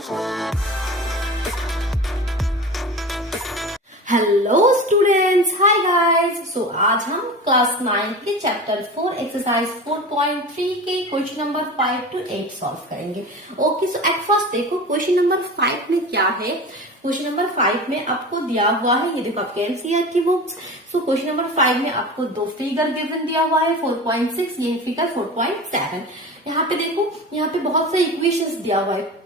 Hello students, hi guys. So आज हम class 9 के चैप्टर 4 एक्सरसाइज 4.3 के क्वेश्चन नंबर 5 to 8 सॉल्व करेंगे। ओके, सो एट फर्स्ट देखो क्वेश्चन नंबर 5 में क्या है। क्वेश्चन नंबर 5 में आपको दिया हुआ है, ये देखो आपके एनसीईआरटी की बुक्स। सो क्वेश्चन नंबर 5 में आपको दो फिगर गिवन दिया हुआ है, 4.6 ये फिगर 4.7। यहाँ पे देखो, यहाँ पे बहुत से इक्वेशंस दिया हुआ है।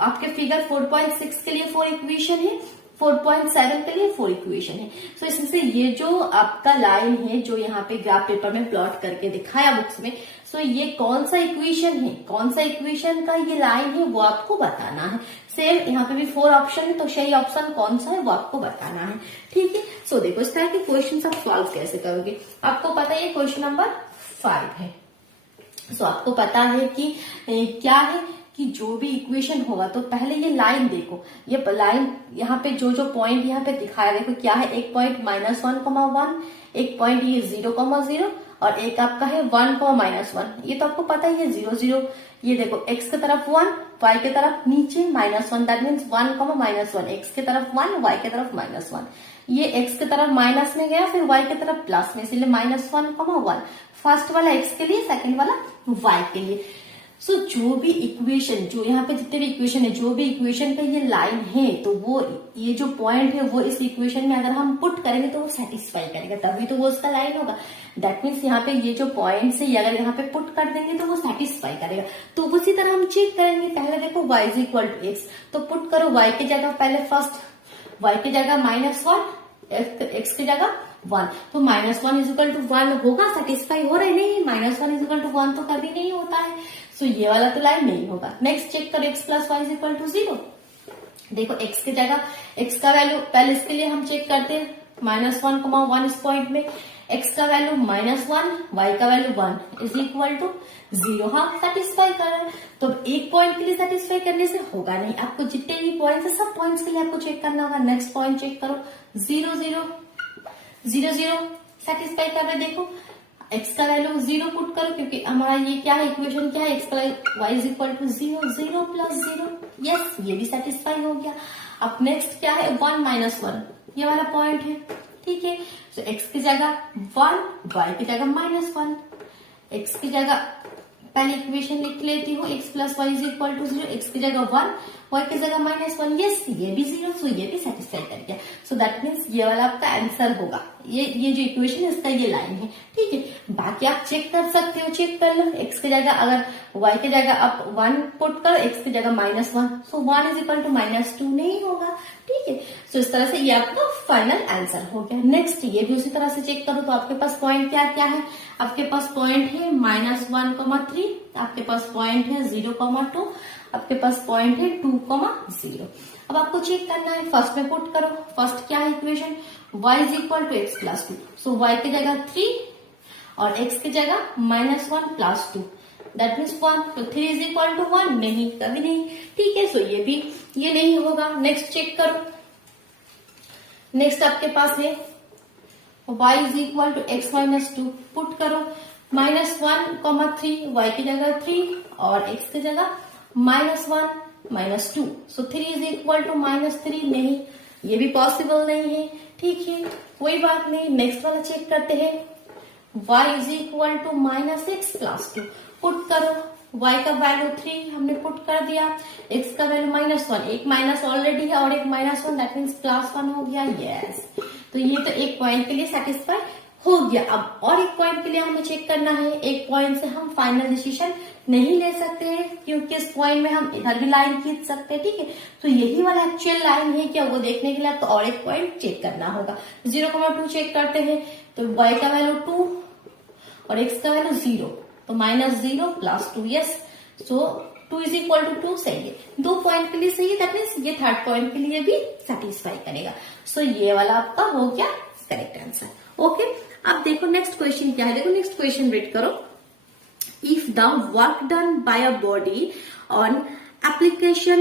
आपके फिगर 4.6 के लिए 4 इक्वेशन है, 4.7 के लिए 4 इक्वेशन है। सो इसमें से ये जो आपका लाइन है, जो यहाँ पे ग्राफ पेपर में प्लॉट करके दिखाया बुक्स में, सो ये कौन सा इक्वेशन है, कौन सा इक्वेशन का ये लाइन है वो आपको बताना है। सेम यहाँ पे भी 4 ऑप्शन है, तो सही ऑप्शन कौन सा है वो आपको बताना है। ठीक है, सो देखो इस तरह के क्वेश्चन आप सॉल्व कैसे करोगे। आपको पता है क्वेश्चन नंबर 5 है। सो आपको पता है कि क्या है कि जो भी इक्वेशन होगा तो पहले ये लाइन देखो, ये लाइन यहाँ पे जो जो पॉइंट यहाँ पे दिखाया देखो क्या है। एक पॉइंट -1,1, एक पॉइंट ये 0,0 और एक आपका है 1,-1। ये तो आपको पता ही है 0,0। ये देखो x की तरफ 1, y की तरफ नीचे -1, दैट मीन्स 1,-1। x की तरफ 1, y की तरफ -1। ये x की तरफ माइनस में गया, फिर y की तरफ प्लस में, इसलिए -1,1। फर्स्ट वाला x के लिए, सेकंड वाला y के लिए। सो जो भी इक्वेशन, जो यहाँ पे जितने भी इक्वेशन है, जो भी इक्वेशन पे ये लाइन है, तो वो ये जो पॉइंट है वो इस इक्वेशन में अगर हम पुट करेंगे तो वो सेटिस्फाई करेगा, तभी तो वो उसका लाइन होगा। दैट मीन्स यहाँ पे ये जो पॉइंट है ये अगर यहाँ पे पुट कर देंगे तो वो सेटिस्फाई करेगा। तो उसी तरह हम चेक करेंगे। पहले देखो y = x, तो पुट करो y की जगह पहले फर्स्ट y की जगह -1, x की जगह 1, तो -1 = 1 होगा, सेटिस्फाई हो रहा है? नहीं, -1 = 1 तो कभी नहीं होता है। सो ये वाला तो लाइन नहीं होगा। नेक्स्ट चेक करो x + y = 0। देखो x की जगह, x का वैल्यू पहले इसके लिए हम चेक करते हैं, -1,1 इस पॉइंट में, x का वैल्यू -1, y का वैल्यू 1 = 0। हाँ, सेटिस्फाई कर रहा है। तो एक पॉइंट के लिए सेटिस्फाई करने से होगा नहीं, आपको जितने भी पॉइंट्स है सब पॉइंट्स के लिए आपको चेक करना होगा। नेक्स्ट पॉइंट चेक करो, 0, 0, 0, 0 सेटिस्फाई कर रहे। देखो x का वैल्यू 0 पुट करो, क्योंकि हमारा ये क्या है, इक्वेशन क्या है, x y = 0, 0 + 0। यस, ये भी सेटिस्फाई हो गया। अब नेक्स्ट क्या है, 1, -1, ये वाला पॉइंट है। ठीक है, तो x की जगह 1, y की जगह -1। x की जगह पहले इक्वेशन लिख लेती हूँ, x + y = 0, x की जगह 1, y की जगह -1। यस, ये भी 0, सो ये भी सेटिस्फाई कर गया। सो दैट मीन्स ये वाला आपका आंसर होगा। ये जो इक्वेशन है इसका ये लाइन है। ठीक है, बाकी आप चेक कर सकते हो, चेक कर लो। x की जगह अगर y की जगह आप 1 पुट करो, x की जगह -1, सो 1 = -2 नहीं होगा। ठीक है, सो इस तरह से ये आपका फाइनल आंसर हो गया। नेक्स्ट ये भी उसी तरह से चेक करो, तो आपके पास पॉइंट क्या क्या है। आपके पास पॉइंट है -1,3, आपके पास पॉइंट है 0,2, आपके पास पॉइंट है 2,0। अब आपको चेक करना है, फर्स्ट में पुट करो। फर्स्ट क्या है इक्वेशन, y = x + 2, सो y की जगह 3 और x की जगह -1 + 2, दैट मीन्स 1, तो 3 = 1 नहीं, कभी नहीं। ठीक है, सो ये भी ये नहीं होगा। नेक्स्ट चेक करो। नेक्स्ट आपके पास है y = x - 2, पुट करो, -1,3, y की जगह 3 और x की जगह -1 - 2, सो 3 = -3 नहीं, ये भी पॉसिबल नहीं है। ठीक है, कोई बात नहीं। नेक्स्ट वाला चेक करते हैं, y = -x + 2, पुट करो। y का वैल्यू 3 हमने पुट कर दिया, x का वैल्यू -1, एक माइनस ऑलरेडी है और एक -1, दैट मीन्स +1 हो गया। यस, तो ये तो एक पॉइंट के लिए सेटिस्फाई हो गया। अब और एक पॉइंट के लिए हमें चेक करना है। एक पॉइंट से हम फाइनल डिसीजन नहीं ले सकते हैं, क्योंकि इस पॉइंट में हम इधर भी लाइन खींच सकते हैं। ठीक है, तो यही वाला एक्चुअल लाइन है क्या, वो देखने के लिए आपको और एक पॉइंट चेक करना होगा। 0,2 चेक करते हैं, तो y का वैल्यू 2 और x का वैल्यू 0, तो -0 + 2। यस, सो 2 = 2 सही है, 2 पॉइंट के लिए सही है। दैट मीन्स ये थर्ड पॉइंट के लिए भी सेटिस्फाई करेगा। सो ये वाला आपका हो गया करेक्ट आंसर। ओके, अब देखो नेक्स्ट क्वेश्चन क्या है। देखो नेक्स्ट क्वेश्चन रीड करो। If the work done by a body on application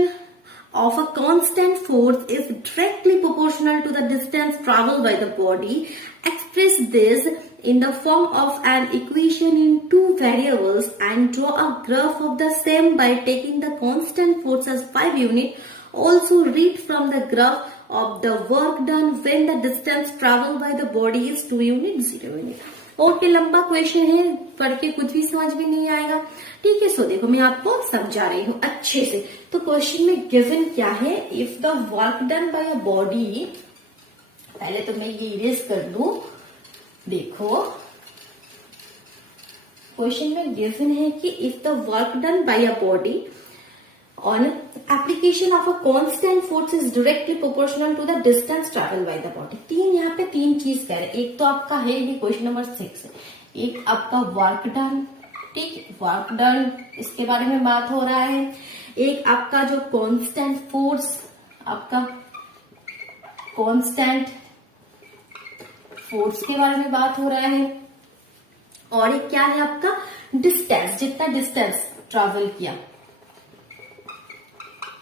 of a constant force is directly proportional to the distance traveled by the body, express this in the form of an equation in two variables and draw a graph of the same by taking the constant force as 5 unit. Also read from the graph of the work done when the distance traveled by the body is 2 unit 0 unit. Okay, लंबा question है, पढ़ के कुछ भी समझ में नहीं आएगा, ठीक है। सो देखो मैं आपको समझा रही हूँ अच्छे से। तो क्वेश्चन में गिवन क्या है, if the work done by a body, पहले तो मैं ये इरेज कर दूं। देखो क्वेश्चन में गिवन है कि if the work done by a body on application of a constant force is directly proportional to the distance traveled by the body। यहाँ पे तीन चीज कह रहे हैं। एक तो आपका है ये क्वेश्चन नंबर 6, एक आपका वर्क डन, ठीक, वर्क डन इसके बारे में बात हो रहा है। एक आपका जो कांस्टेंट फोर्स, आपका कांस्टेंट फोर्स के बारे में बात हो रहा है, और एक क्या है आपका डिस्टेंस, जितना डिस्टेंस ट्रेवल किया,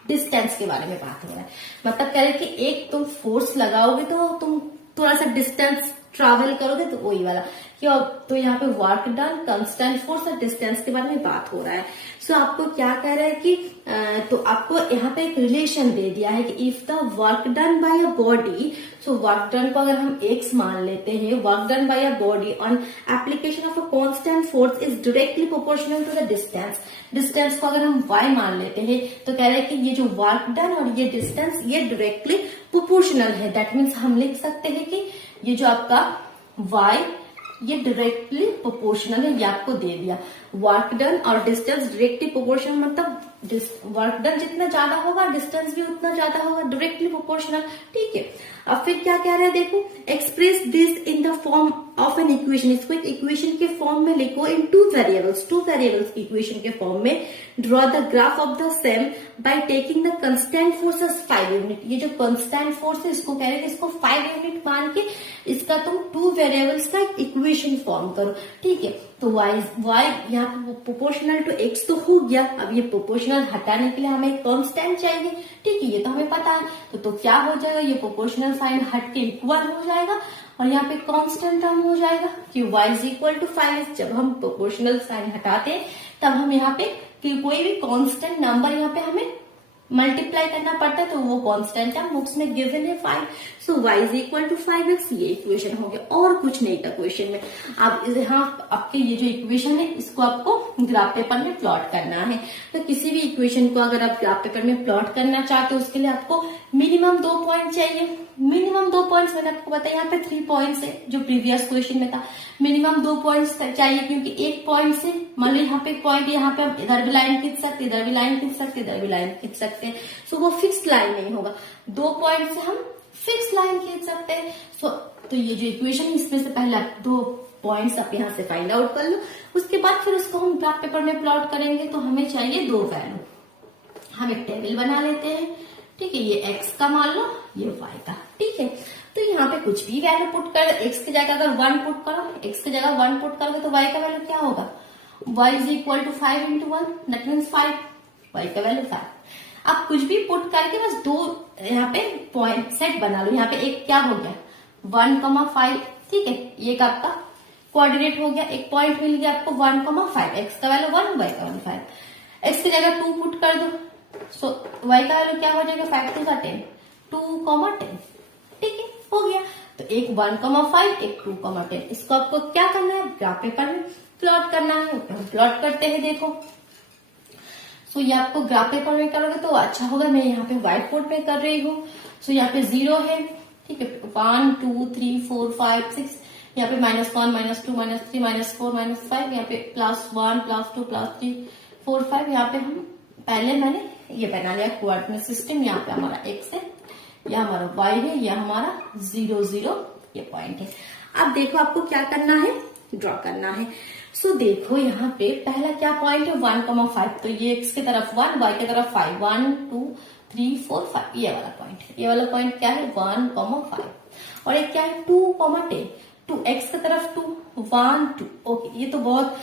डिस्टेंस के बारे में बात हो रहा है। मतलब कह रहे कि एक तुम फोर्स लगाओगे तो तुम थोड़ा सा डिस्टेंस ट्रैवल करोगे, तो वही वाला क्यों। तो यहाँ पे वर्क डन, कांस्टेंट फोर्स और डिस्टेंस के बारे में बात हो रहा है। सो आपको क्या कह रहा है कि तो आपको यहाँ पे एक रिलेशन दे दिया है कि if the work done by a body, so work done को अगर हम एक्स मान लेते हैं, work done by a body on application of a constant force is directly proportional to the distance. Distance को अगर हम y मान लेते हैं तो कह रहे हैं कि ये जो वर्क डन और ये डिस्टेंस ये डायरेक्टली प्रोपोर्शनल है। दैट मीन्स हम लिख सकते हैं कि ये जो आपका y ये डायरेक्टली प्रोपोर्शनल है, ये आपको दे दिया। वर्क डन और डिस्टेंस डायरेक्टली प्रोपोर्शनल, मतलब वर्क डन जितना ज्यादा होगा डिस्टेंस भी उतना ज्यादा होगा, डायरेक्टली प्रोपोर्शनल, ठीक है। अब फिर क्या कह रहे हैं, देखो express this in the form of an equation, इसको एक इक्वेशन के फॉर्म में लिखो इन टू वेरिएबल्स इक्वेशन के फॉर्म में। Draw the graph of the same by taking the constant force as 5 unit. ये जो कंस्टेंट फोर्स है इसको कह रहे हैं इसको 5 यूनिट मान के इसका तुम टू वेरिएबल्स का एक इक्वेशन फॉर्म करो, ठीक है। तो y यहाँ पे प्रोपोर्शनल टू x तो हो गया। अब ये प्रोपोर्शनल हटाने के लिए हमें कांस्टेंट चाहिए, ठीक है, ये तो हमें पता है। तो क्या हो जाएगा, ये प्रोपोर्शनल साइन हट के इक्वल हो जाएगा और यहाँ पे कांस्टेंट टर्म हो जाएगा कि y is equal to 5x। जब हम प्रोपोर्शनल साइन हटाते हैं तब हम यहाँ पे कोई भी कांस्टेंट नंबर यहाँ पे हमें मल्टीप्लाई करना पड़ता है, तो वो कांस्टेंट टर्म बुक्स में गिवन है 5। So y is equal to 5x, ये इक्वेशन हो गया और कुछ नहीं था क्वेश्चन में। अब यहाँ आपके ये जो इक्वेशन है इसको आपको ग्राफ पेपर में प्लॉट करना है। तो किसी भी इक्वेशन को अगर आप ग्राफ पेपर में प्लॉट करना चाहते हो उसके लिए आपको मिनिमम 2 पॉइंट चाहिए। मिनिमम 2 पॉइंट्स मैंने आपको बताया, यहाँ पे 3 पॉइंट्स है जो प्रीवियस क्वेश्चन में था। मिनिमम 2 पॉइंट्स चाहिए क्योंकि एक पॉइंट से मान लो यहाँ पे एक पॉइंट, यहाँ पे हम इधर भी लाइन खींच सकते, इधर भी लाइन खींच सकते, इधर भी लाइन खींच सकते हैं। सो वो फिक्स लाइन नहीं होगा, 2 पॉइंट से हम फिक्स लाइन खींच सकते हैं। सो तो ये जो इक्वेशन है इसमें से पहले आप 2 पॉइंट्स आप यहाँ से फाइंड आउट कर लो, उसके बाद फिर उसको हम ग्राफ पेपर में प्लॉट करेंगे। तो हमें चाहिए 2 वैल्यू। हम एक टेबल बना लेते हैं, ठीक है, ये x का मान लो, ये y का, ठीक है। तो यहाँ पे कुछ भी वैल्यू पुट कर, x की जगह अगर 1 पुट करो, x की जगह 1 पुट करोगे तो y का वैल्यू क्या होगा, y is equal to 5 into 1, that means 5, y का वैल्यू 5। अब कुछ भी पुट करके बस 2 यहाँ पे पॉइंट सेट बना लो। यहाँ पे एक क्या हो गया 1,5, ठीक है, ये का आपका कोऑर्डिनेट हो गया, एक पॉइंट मिल गया आपको 1,5, x का वैल्यू 1, y का वैल्यू 5। x की जगह 2 पुट कर दो, सो y का वैल्यू क्या हो जाएगा 5 टू 10, 2,10, ठीक है, हो गया। तो एक 1,5, एक 2,10। इसको आपको क्या करना है, ग्राफ पेपर में प्लॉट करना है। प्लॉट करते हैं, देखो। सो ये आपको ग्राफ पेपर में करोगे तो अच्छा होगा। मैं यहाँ पे व्हाइट बोर्ड पे कर रही हूँ। सो यहाँ पे 0 है, ठीक है, 1 2 3 4 5 6, यहाँ पे -1 -2 -3 -4 -5, यहाँ पे +1 +2 +3 4 5। यहाँ पे हम पहले मैंने ये बना लिया कोऑर्डिनेट सिस्टम। यहाँ पे हमारा x है, यह हमारा y है, यह हमारा 0 0 ये पॉइंट है। अब देखो आपको क्या करना है, ड्रॉ करना है। सो देखो यहाँ पे पहला क्या पॉइंट है 1,5, तो ये x की तरफ 1, y की तरफ 5, 1 2 3 4 5, ये वाला पॉइंट है। ये वाला पॉइंट क्या है 1,5, और एक क्या है 2,10, 2 x की तरफ 2 1 2। ओके, ये तो बहुत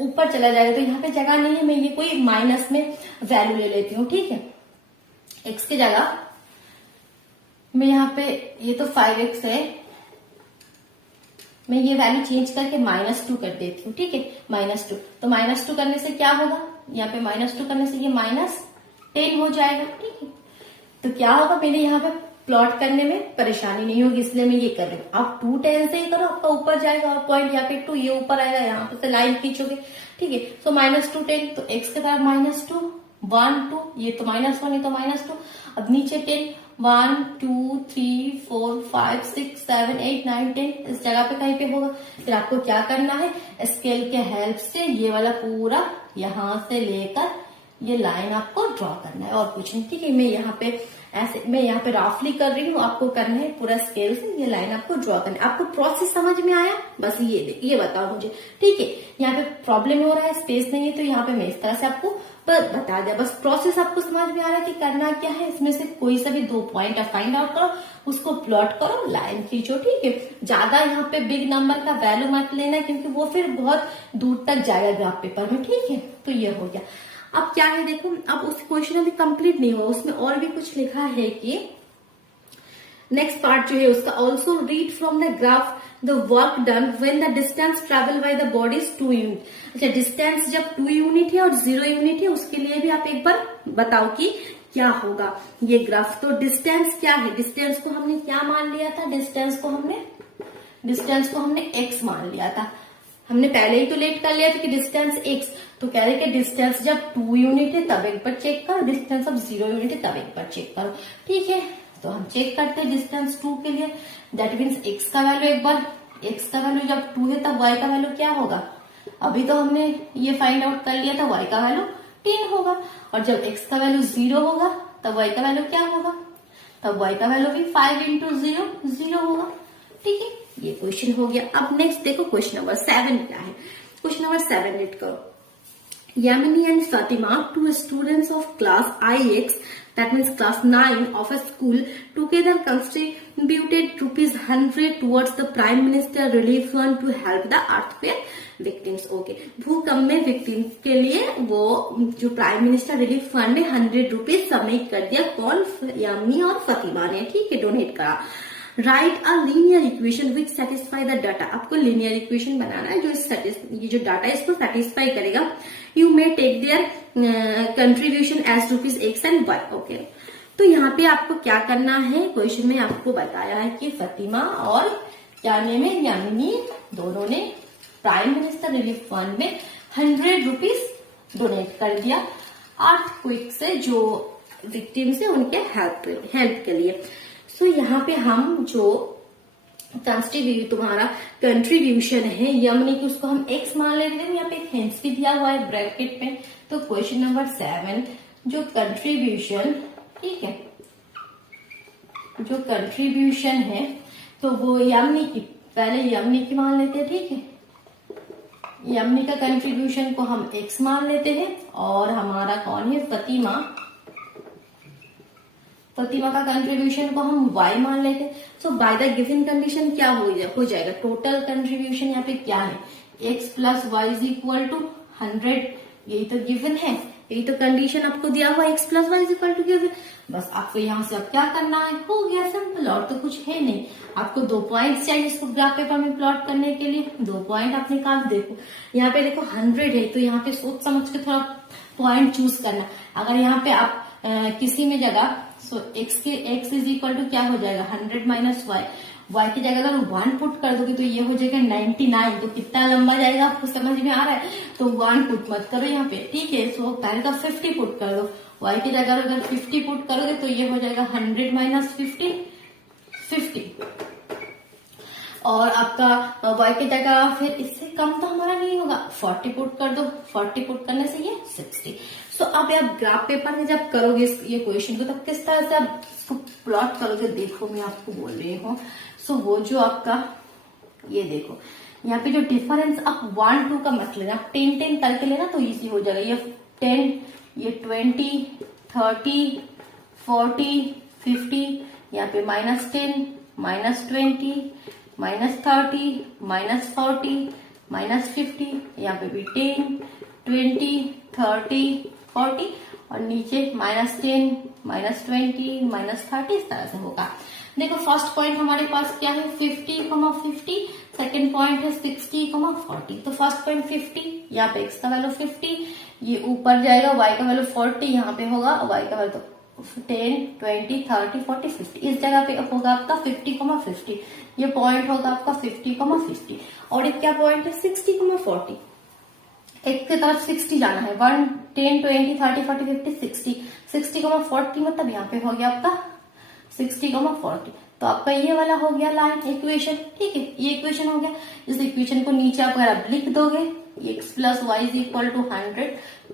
ऊपर चला जाएगा, तो यहाँ पे जगह नहीं है। मैं ये कोई माइनस में वैल्यू ले लेती हूँ, ठीक है। x की जगह मैं यहाँ पे, ये तो 5x है, मैं ये वैल्यू चेंज करके -2 कर देती हूँ, ठीक है, -2। तो -2 करने से क्या होगा, यहाँ पे -2 करने से ये -10 हो जाएगा, ठीक है। तो क्या होगा, मेरे यहाँ पे प्लॉट करने में परेशानी नहीं होगी, इसलिए मैं ये कर रही हूँ। आप 2 10 से ही करो, आपका ऊपर जाएगा और पॉइंट यहाँ पे 2 ये ऊपर आएगा, यहाँ पे से लाइन खींचोगे, ठीक है। सो -2 10, तो x के तरफ -2 1 2, ये तो -1 है तो -2। अब नीचे 10 1 2 3 4 5 6 7 8 9 10 इस जगह पे कहीं पे होगा। फिर आपको क्या करना है, स्केल के हेल्प से ये वाला पूरा यहाँ से लेकर ये लाइन आपको ड्रॉ करना है और कुछ नहीं, ठीक है। मैं यहाँ पे ऐसे, मैं यहाँ पे रफली कर रही हूँ, आपको करना है पूरा स्केल से ये लाइन आपको ड्रॉ करना है। आपको प्रोसेस समझ में आया, बस ये बताओ मुझे, ठीक है। यहाँ पे प्रॉब्लम हो रहा है, स्पेस नहीं है, तो यहाँ पे मैं इस तरह से आपको बता दिया, बस प्रोसेस आपको समझ में आ रहा है कि करना क्या है। इसमें से कोई सा भी 2 पॉइंट फाइंड आउट करो, उसको प्लॉट करो, लाइन खींचो, ठीक है। ज्यादा यहाँ पे बिग नंबर का वैल्यू मत लेना, क्योंकि वो फिर बहुत दूर तक जाएगा ग्राफ पेपर में, ठीक है। तो ये हो गया। अब क्या है देखो, अब उस क्वेश्चन अभी कंप्लीट नहीं हुआ, उसमें और भी कुछ लिखा है कि नेक्स्ट पार्ट जो है उसका, also read from the graph the work done when the distance travel by the body is 2 unit. अच्छा, डिस्टेंस जब 2 यूनिट है और 0 यूनिट है, उसके लिए भी आप एक बार बताओ कि क्या होगा ये ग्राफ। तो डिस्टेंस क्या है, डिस्टेंस को हमने क्या मान लिया था, डिस्टेंस को हमने x मान लिया था। हमने पहले ही तो लेट कर लिया था कि डिस्टेंस x, तो कह रहे कि डिस्टेंस जब 2 यूनिट है तब एक बार चेक करो, डिस्टेंस अब 0 यूनिट है तब एक बार चेक करो, ठीक है। तो हम चेक करते हैं डिस्टेंस 2 के लिए, दैट मीन्स x का वैल्यू एक बार, x का वैल्यू जब 2 है तब y का वैल्यू क्या होगा, अभी तो हमने ये फाइंड आउट कर लिया था, y का वैल्यू 10 होगा। और जब x का वैल्यू 0 होगा तब y का वैल्यू क्या होगा, तब y का वैल्यू भी 5 into 0 0 होगा, ठीक है। ये क्वेश्चन हो गया। अब नेक्स्ट देखो क्वेश्चन नंबर 7 क्या है। क्वेश्चन नंबर 7 रीड करो। Yamini and Fatima, 2 students of class IX, that means class 9 of a school, together contributed ₹100 towards the Prime Minister Relief Fund to help the earthquake victims. Okay, भूकंप में victims के लिए वो जो prime minister relief fund में ₹100 submit कर दिया, कौन, यामिनी और फतिमा ने, ठीक है, डोनेट करा। Write a linear equation which satisfy the data. आपको लीनियर इक्वेशन बनाना है जो ये जो डाटा है इसको सेटिस्फाई करेगा। You may take their contribution as ₹X and Y। Okay, तो यहाँ पे आपको क्या करना है, क्वेश्चन में आपको बताया है कि फतिमा और क्या नेम है, यामिनी, दोनों ने प्राइम मिनिस्टर रिलीफ फंड में ₹100 डोनेट कर दिया अर्थक्वेक से जो विक्टिम्स है उनके हेल्प के लिए। सो यहाँ पे हम जो तुम्हारा कंट्रीब्यूशन है यामिनी की, उसको हम x मान लेते हैं। यहाँ पे एक हिंट्स भी दिया हुआ है ब्रैकेट में। तो क्वेश्चन नंबर 7 जो कंट्रीब्यूशन, ठीक है, जो कंट्रीब्यूशन है तो वो यामिनी की, पहले यामिनी की मान लेते हैं, ठीक है। यामिनी का कंट्रीब्यूशन को हम x मान लेते हैं और हमारा कौन है, फतिमा का कंट्रीब्यूशन को हम y मान लेते हैं। सो बाय द गिवन कंडीशन क्या हो जाएगा, टोटल कंट्रीब्यूशन यहाँ पे क्या है, x plus y is equal to 100। यही तो गिवन है, यही तो कंडीशन आपको दिया हुआ, x plus y is equal to given. बस आपको यहाँ से अब क्या करना है, हो गया सिंपल, और तो कुछ है नहीं। आपको 2 पॉइंट्स चाहिए इसको ग्राफ पेपर में प्लॉट करने के लिए, 2 पॉइंट आप निकाल। देखो यहाँ पे देखो 100 है, तो यहाँ पे सोच समझ के थोड़ा पॉइंट चूज करना। अगर यहाँ पे आप किसी में जगह, सो x इज इक्वल टू क्या हो जाएगा, 100 माइनस y की जगह अगर 1 पुट कर दोगे तो ये हो जाएगा 99। तो कितना लंबा जाएगा आपको समझ में आ रहा है, तो 1 पुट मत करो यहाँ पे, ठीक है। सो पहले तो 50 पुट कर दो, y की जगह अगर 50 पुट करोगे तो ये हो जाएगा 100 माइनस 50। और आपका y की जगह फिर इससे कम तो हमारा नहीं होगा, 40 पुट कर दो, 40 पुट करने से ये 60। सो अब आप ग्राफ पेपर में जब करोगे ये क्वेश्चन को, तब किस तरह से आप इसको प्लॉट करोगे, देखो मैं आपको बोल रही हूँ। सो वो जो आपका, ये देखो यहाँ पे जो डिफरेंस आप 1 2 का मत लेना, आप 10 10 करके लेना तो इजी हो जाएगा। ये 10, ये 20, 30, 40, 50, यहाँ पे -10, -20, -30, -40, -50, यहाँ पे भी 10, 20, 30, 40, और नीचे -10, -20, -30 इस तरह से होगा। देखो फर्स्ट पॉइंट हमारे पास क्या है 50, सेकेंड पॉइंट है 60, 40। तो फर्स्ट पॉइंट 50, यहाँ पे x का वैल्यू 50, ये ऊपर जाएगा, y का वैल्यू 40 यहाँ पे होगा, y का वैल्यू 10, 20, 30, 40, 50 इस जगह पे होगा आपका 50, 50। ये पॉइंट होगा आपका 50, 50 और एक क्या पॉइंट है 60, 40। एक की तरफ 60 जाना है, 1, 10, 20, 30, 40, 50, 60, 60, 40 मतलब यहाँ पे हो गया आपका 60, 40। तो आपका ये वाला हो गया लाइन इक्वेशन, ठीक है, ये इक्वेशन हो गया। इस इक्वेशन को नीचे आप अगर आप लिख दोगे x plus y is equal to 100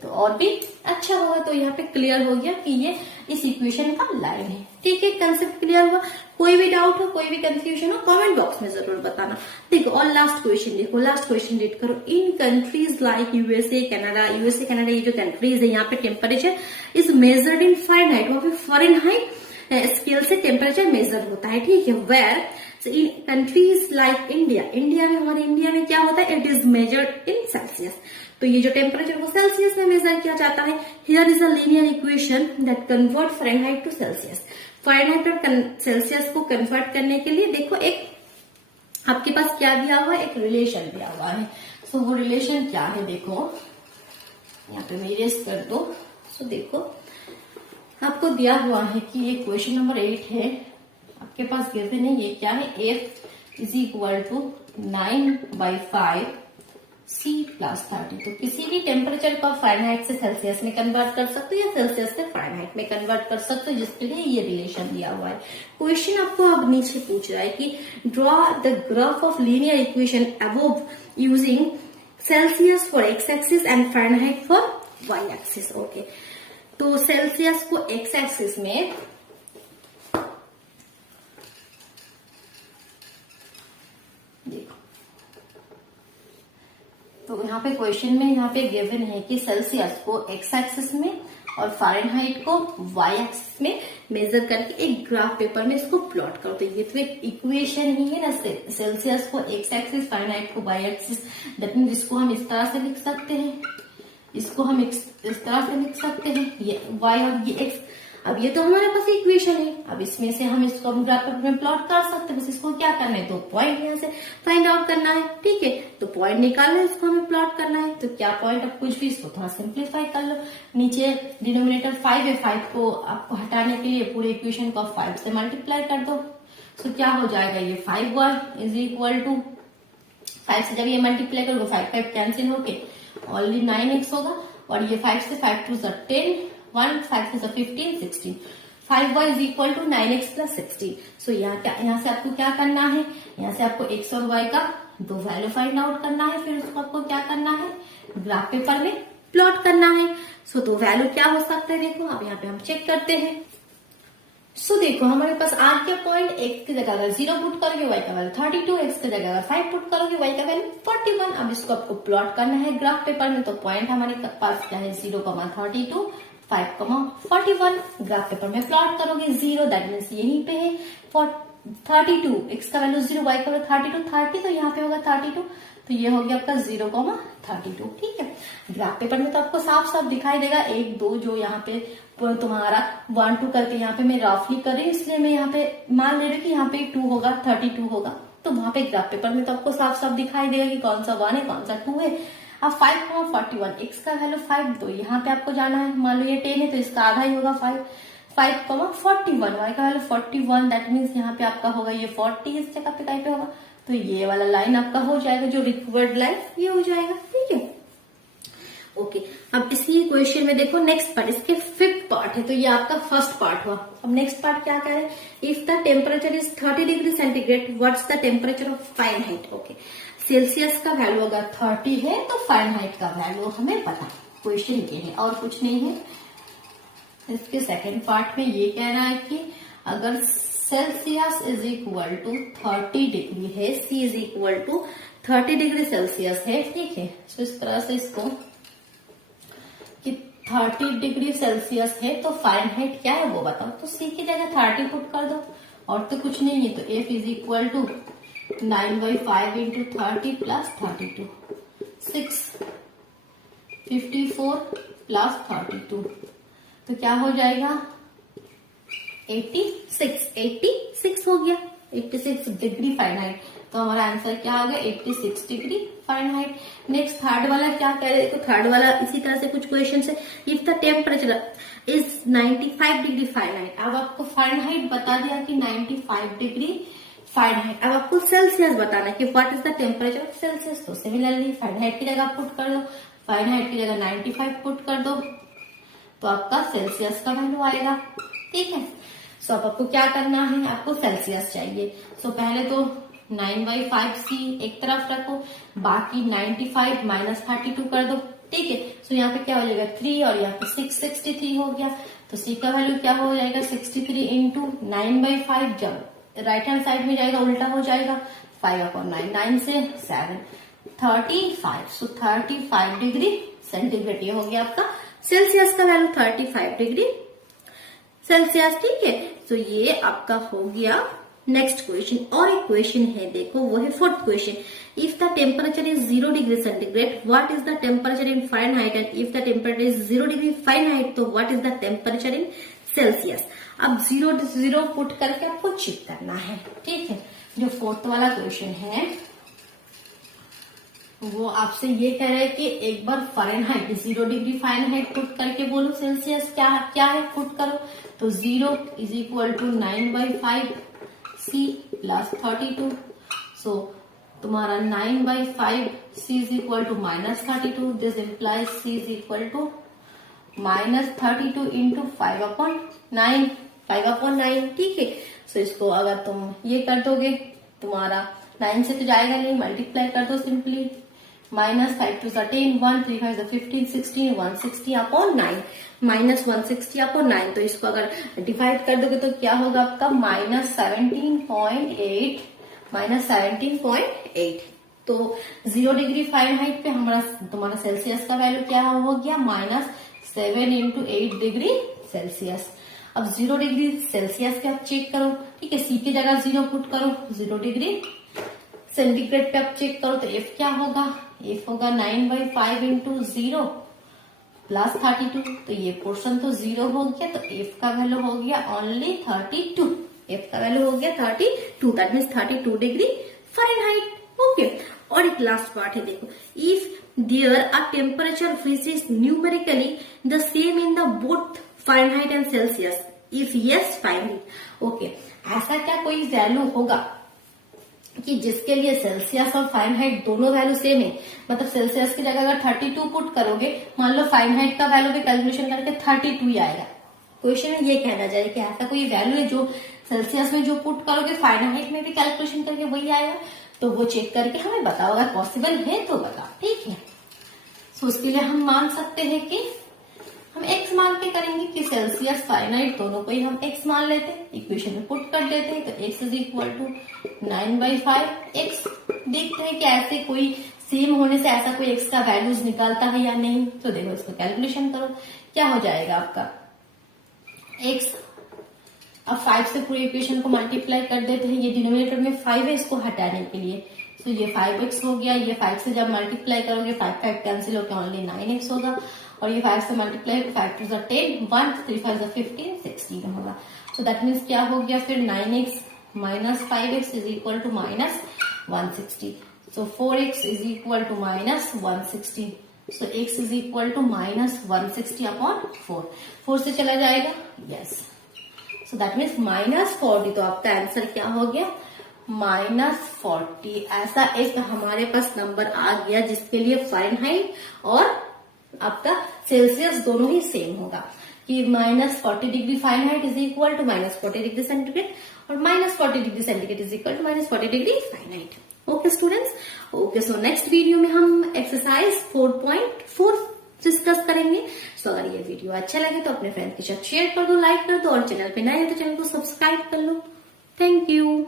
तो और भी अच्छा होगा। तो यहाँ पे क्लियर हो गया कि ये इस इक्वेशन का लाइन है, ठीक है, कंसेप्ट क्लियर हुआ। कोई भी डाउट हो, कोई भी कंफ्यूजन हो, कमेंट बॉक्स में जरूर बताना। देखो और लास्ट क्वेश्चन देखो, लास्ट क्वेश्चन रीड करो। In countries like USA Canada ये जो कंट्रीज है यहाँ पे temperature is measured in Fahrenheit, वहां पे फारेनहाइट स्केल से टेम्परेचर मेजर होता है, ठीक है। Where in countries like India, India में हमारे इंडिया में क्या होता है, it is measured in Celsius. तो ये जो टेम्परेचर वो सेल्सियस में मेजर किया जाता है। Here is a linear equation that convert Fahrenheit to Celsius. Fahrenheit और सेल्सियस को कन्वर्ट करने के लिए देखो एक आपके पास क्या दिया हुआ है, एक रिलेशन दिया हुआ है। सो वो रिलेशन क्या है देखो, यहाँ पे मैं इरेज कर दो। सो देखो आपको दिया हुआ है कि ये क्वेश्चन नंबर 8 है, आपके पास गिवन है, ये क्या है, F is equal to 9/5 C plus 30। तो किसी भी टेम्परेचर को फारेनहाइट से सेल्सियस में कन्वर्ट कर सकते हो या सेल्सियस से फारेनहाइट में कन्वर्ट कर सकते हो, जिसके लिए ये रिलेशन दिया हुआ है। क्वेश्चन आपको अब नीचे पूछ रहा है कि draw the graph of linear equation above using Celsius for x axis and Fahrenheit for y axis. Okay, तो सेल्सियस को एक्स एक्सिस में देखो, तो यहाँ पे क्वेश्चन में यहाँ पे गिवन है कि सेल्सियस को एक्स एक्सिस में और फारेनहाइट को वाई एक्सिस में मेजर करके एक ग्राफ पेपर में इसको प्लॉट करो। तो ये तो एक इक्वेशन ही है ना, सेल्सियस को एक्स एक्सिस, फारेनहाइट को वाई एक्सिस। दैट मीन्स इसको हम इस तरह से लिख सकते हैं, इसको हम इस तरह से लिख सकते हैं, ये y और ये x। अब ये तो हमारे पास इक्वेशन है, अब इसमें से हम इसको हम ग्राफ पेपर में प्लॉट कर सकते हैं। बस इसको क्या करना है, तो पॉइंट यहाँ से फाइंड आउट करना है, ठीक है। तो पॉइंट निकालना है, इसको हमें प्लॉट करना है। तो क्या पॉइंट, अब कुछ भी इसको थोड़ा सिंप्लीफाई कर लो। नीचे डिनोमिनेटर 5 है, 5 को आपको हटाने के लिए पूरे इक्वेशन को 5 से मल्टीप्लाई कर दो। तो क्या हो जाएगा, ये 5y इज इक्वल टू 5 से जब ये मल्टीप्लाई करोगे 5 कैंसिल होके ओनली 9x होगा, और ये 5 से 5 2 10, 1 5 से 15, 16। 5y is equal to 9x plus 16। So यहाँ से आपको क्या करना है, यहाँ से आपको x और y का दो वैल्यू फाइंड आउट करना है, फिर उसको आपको क्या करना है, ग्राफ पेपर में प्लॉट करना है। सो दो वैल्यू क्या हो सकता है, देखो अब यहाँ पे हम चेक करते हैं। सो देखो हमारे पास आर के पॉइंट x की जगह अगर 0 पुट करोगे y का वैल्यू 32, x की जगह अगर 5 पुट करोगे y का वैल्यू 41। अब इसको आपको प्लॉट करना है ग्राफ पेपर में। तो पॉइंट हमारे पास क्या है, 0,32, 5,41। ग्राफ पेपर में प्लॉट करोगे 0, दैट मीन्स यहीं पे है 32, x का वैल्यू 0, y का वैल्यू 32, 30 तो यहाँ पे होगा 32। तो ये हो गया आपका 0,32, ठीक है। ग्राफ पेपर में तो आपको साफ साफ दिखाई देगा 1 2 जो यहाँ पे तुम्हारा 1 2 करके यहाँ पे मैं रफली कर रही हूँ, इसलिए मैं यहाँ पे मान ले रही हूँ कि यहाँ पे 2 होगा, 32 होगा। तो वहां पे ग्राफ पेपर में तो आपको साफ साफ दिखाई देगा कि कौन सा 1 है कौन सा 2 है। अब 5,41, x का वैल्यू 5, तो यहाँ पे आपको जाना है, मान लो ये 10 है तो इसका आधा ही होगा 5,41, y का वैल्यू 41, दैट मीन्स यहाँ पे आपका होगा ये 40, इस जगह पे कहीं पे होगा। तो ये वाला लाइन आपका हो जाएगा, जो रिक्वायर्ड लाइन ये हो जाएगा, ठीक है। ओके, अब इसी क्वेश्चन में देखो नेक्स्ट पार्ट, इसके 5th पार्ट है। तो ये आपका फर्स्ट पार्ट हुआ। अब नेक्स्ट पार्ट क्या कह रहे हैं, if the temperature is 30 degree centigrade, what's the temperature of Fahrenheit. Okay, Celsius का वैल्यू अगर 30 है तो फारेनहाइट का वैल्यू हमें पता, क्वेश्चन ये है और कुछ नहीं है। इसके सेकेंड पार्ट में ये कह रहा है कि अगर Celsius is equal to 30 degree है, C is equal to 30 degree Celsius है, ठीक है। तो इस तरह से इसको कि 30 डिग्री सेल्सियस है तो फारेनहाइट क्या है वो बताओ। तो सी की जगह 30 पुट कर दो, और तो कुछ नहीं है। तो F is equal to 9/5 into 30 plus 32, 6, 54 plus 32, तो क्या हो जाएगा 86 हो गया, 86 डिग्री फ़ारेनहाइट। तो हमारा आंसर क्या आ गया 86 डिग्री फ़ारेनहाइट। नेक्स्ट थर्ड वाला क्या कह रहे, तो थर्ड वाला इसी तरह से कुछ क्वेश्चन है। If the temperature is 95 degree Fahrenheit, अब आपको फ़ारेनहाइट बता दिया कि 95 डिग्री फ़ारेनहाइट। अब आपको सेल्सियस बताना है कि what is the temperature of Celsius. तो सिमिलरली फ़ारेनहाइट की जगह पुट कर दो, फ़ारेनहाइट की जगह 95 पुट कर दो, तो आपका सेल्सियस का वैल्यू आएगा। ठीक है, सो अब आपको क्या करना है, आपको सेल्सियस चाहिए। सो पहले तो 9/5c एक तरफ रखो, बाकी 95 माइनस 32 कर दो। ठीक है, सो यहाँ पे क्या हो जाएगा 3 और यहाँ पे 663 हो गया। तो c का वैल्यू क्या हो जाएगा 63 इंटू 9/5, जब राइट हैंड साइड में जाएगा उल्टा हो जाएगा 5/9, 9 से 7 35। सो 35 डिग्री सेंटीग्रेड, ये हो गया आपका सेल्सियस का वैल्यू 35 डिग्री सेल्सियस। ठीक है, तो ये आपका हो गया। नेक्स्ट क्वेश्चन, और एक क्वेश्चन है देखो, वो है fourth question. If the temperature is 0 degree centigrade, what is the temperature in Fahrenheit, and if the temperature is 0 degree Fahrenheit, तो what is the temperature in Celsius. अब 0 पुट करके आपको चेक करना है। ठीक है, जो फोर्थ वाला क्वेश्चन है वो आपसे ये कह रहा है कि एक बार फ़ारेनहाइट 0 डिग्री फ़ारेनहाइट पुट करके बोलो सेल्सियस क्या क्या है, पुट करो। तो 0 is equal to 9/5c plus 32। So तुम्हारा 9/5c is equal to minus 32, this implies c is equal to minus 32 into 5/9, 5/9। ठीक है, सो इसको अगर तुम ये कर दोगे, तुम्हारा 9 से तो जाएगा नहीं, मल्टीप्लाई कर दो सिंपली। Minus 5 to 10, 1 3 5 15 16, 160/9 minus 160/9। तो इसको अगर डिवाइड कर दोगे तो क्या होगा आपका माइनस 17.8, माइनस 17.8। तो 0 डिग्री फ़ारेनहाइट पे हमारा तुम्हारा सेल्सियस का वैल्यू क्या हो गया -7 इंटू 8 डिग्री सेल्सियस। अब 0 डिग्री सेल्सियस पे आप चेक करो। ठीक है, c की जगह 0 पुट करो, 0 डिग्री सेंटीग्रेड पे आप चेक करो तो f क्या होगा, f होगा 9/5 इंटू 0 प्लस 32। तो ये पोर्शन तो 0 हो गया, तो f का वैल्यू हो गया ओनली 32। f का वैल्यू हो गया 32, that means 32 degree Fahrenheit. Okay, और एक लास्ट पार्ट है देखो, if there a temperature which is numerically the same in the both Fahrenheit and Celsius, if yes find it. Okay, ऐसा क्या कोई वैल्यू होगा कि जिसके लिए सेल्सियस और फ़ारेनहाइट दोनों वैल्यू सेम है, मतलब सेल्सियस की जगह अगर 32 पुट करोगे, मान लो फ़ारेनहाइट का वैल्यू भी कैलकुलेशन करके 32 ही आएगा। क्वेश्चन में ये कहना चाहिए कि ऐसा कोई वैल्यू है जो सेल्सियस में जो पुट करोगे फ़ारेनहाइट में भी कैलकुलेशन करके वही आएगा। तो वो चेक करके हमें बताओ, अगर पॉसिबल है तो बताओ। ठीक है, सो उसके लिए हम मान सकते हैं कि हम x मान के करेंगे कि सेल्सियस फ़ारेनहाइट दोनों को ही हम x मान लेते हैं, इक्वेशन में पुट कर देते हैं। तो x is equal to 9/5x। देखते हैं कि ऐसे कोई सेम होने से ऐसा कोई x का वैल्यूज निकालता है या नहीं। तो देखो इसको कैलकुलेशन करो, क्या हो जाएगा आपका x। अब 5 से पूरी इक्वेशन को मल्टीप्लाई कर देते हैं, ये डिनोमिनेटर में 5 है, इसको हटाने के लिए। तो ये 5x हो गया, ये 5 से जब मल्टीप्लाई करोगे 5 कैंसिल होकर ओनली 9x होगा, और ये 5 से मल्टीप्लाई 5 टू 10, 1 3 5 15 16 होगा। सो दैट मीन्स क्या हो गया फिर 9x minus 5x is equal to minus 160। So 4x is equal to minus 160। So x is equal to minus 160/4। 4 से चला जाएगा, यस। So that means -40। तो आपका आंसर क्या हो गया -40। ऐसा एक हमारे पास नंबर आ गया जिसके लिए फ़ारेनहाइट और आपका सेल्सियस दोनों ही सेम होगा, कि -40 degree Fahrenheit is equal to -40 degree centigrade, और -40 degree centigrade is equal to -40 degree Fahrenheit. Okay students, okay. So next video में हम एक्सरसाइज 4.4 डिस्कस करेंगे। सो अगर ये वीडियो अच्छा लगे तो अपने फ्रेंड के साथ शेयर कर दो, लाइक कर दो, और चैनल पे नए हो तो चैनल को सब्सक्राइब कर लो। Thank you.